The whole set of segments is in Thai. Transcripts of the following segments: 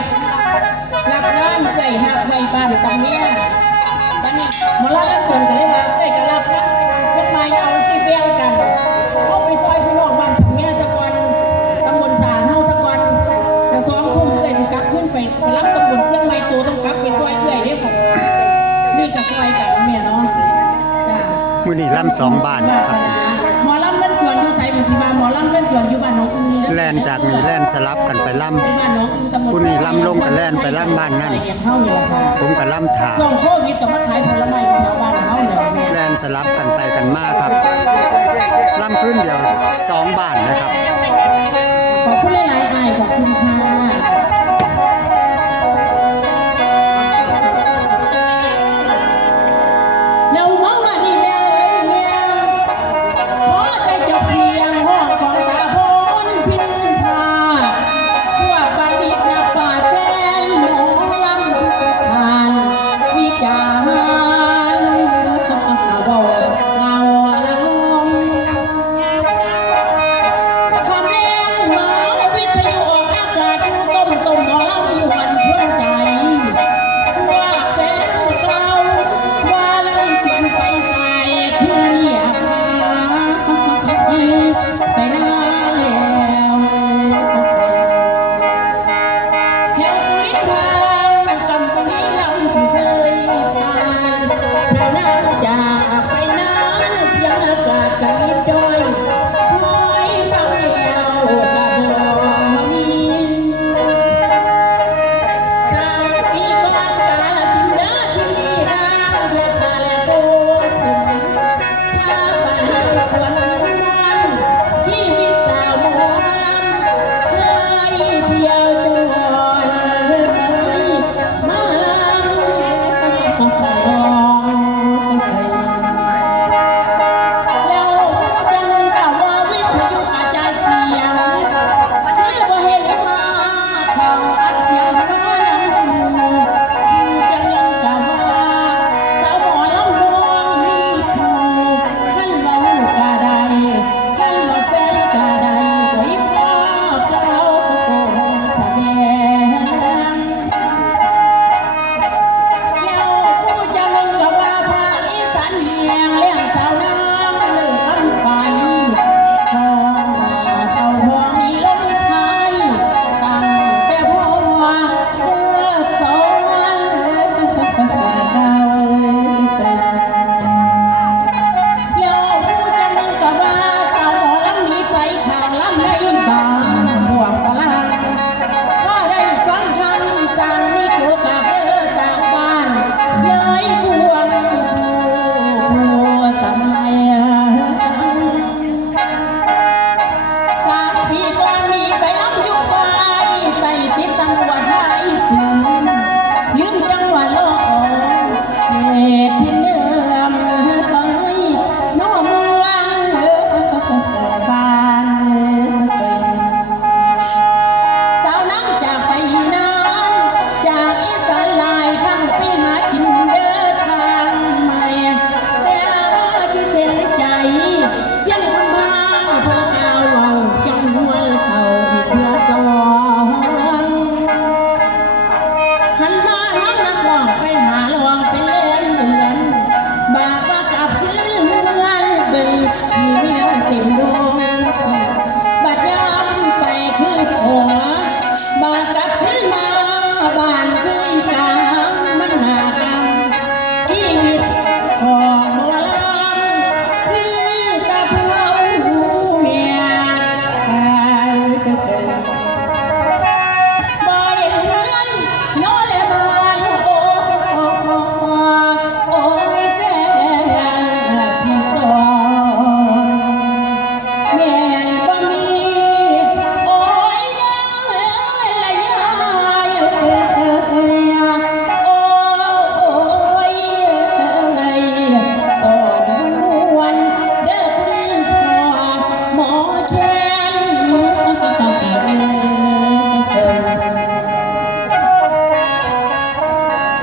บนักน้ำเอื่อยหักใบบ้านตำเมียบันนี้มาล่ารับเกินกันเลยว่าเอื่กันรับรับสักไม้เอาสิเปี้ยกันเข้าไปซอยพี่น้องบ้านตำเมียสะกอนตำบลสาเฮาสะกอนจะซ้อมทุ่มเอื่ยสิกลับขึ้นไปรับตำบลเชียงไหม่ตัวต้องกลับไปซอยเอื่อยเนี่ยค่ะนี่กับซอยกับเมียเนาะจ้ามือนี่ล่ำสองบ้านครับ วนอยู่ไสบางทีมาหมอลำเล่นจวนอยู่บ้านหนองอึงเด้อแล่นจากนี้แล่นสลับกันไปล่ำไปบ้านหนองอึงตำบลผู้นี่ลำลงก็แล่นไปลำบ้านนั่น ละเอียดเฮานี่แหละค่ะผมก็ล่ำถามช่วงโควิดก็มาขายผลไม้อยู่แถวบ้านเฮาเนี่ยแหละแม่แล่นสลับกันไปกันมาครับล่ำขึ้นเดียวสองบ้านนะครับ ขอบคุณหลายๆอ้ายขอบคุณค่ะ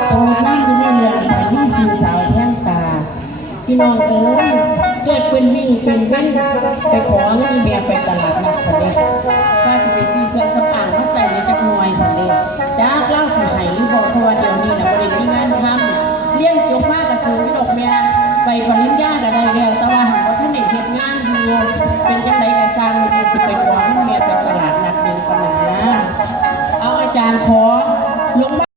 สโตนั่งอยู่ในเรือนฝันที่สีสาวแท่งตาพี่น้องเอ๋ยเกิดเป็นมีเป็นเว้นไปขอเงินอีแบีไปตลาดนักเสด็จว่าจะไปซื้อเครื่องสปางมาใส่ในจักรวยทะเลจ้าเล่าสิหายหรือบอกเพราะวเดี๋ยวนี้นะประเด็นมีงานทำเลี้ยงจงมากกระสูงดอกเมียไปปริญญาอะได้แล้วแต่ว่าหากว่าท่านเอกเหตุงานอยู่เป็นจังได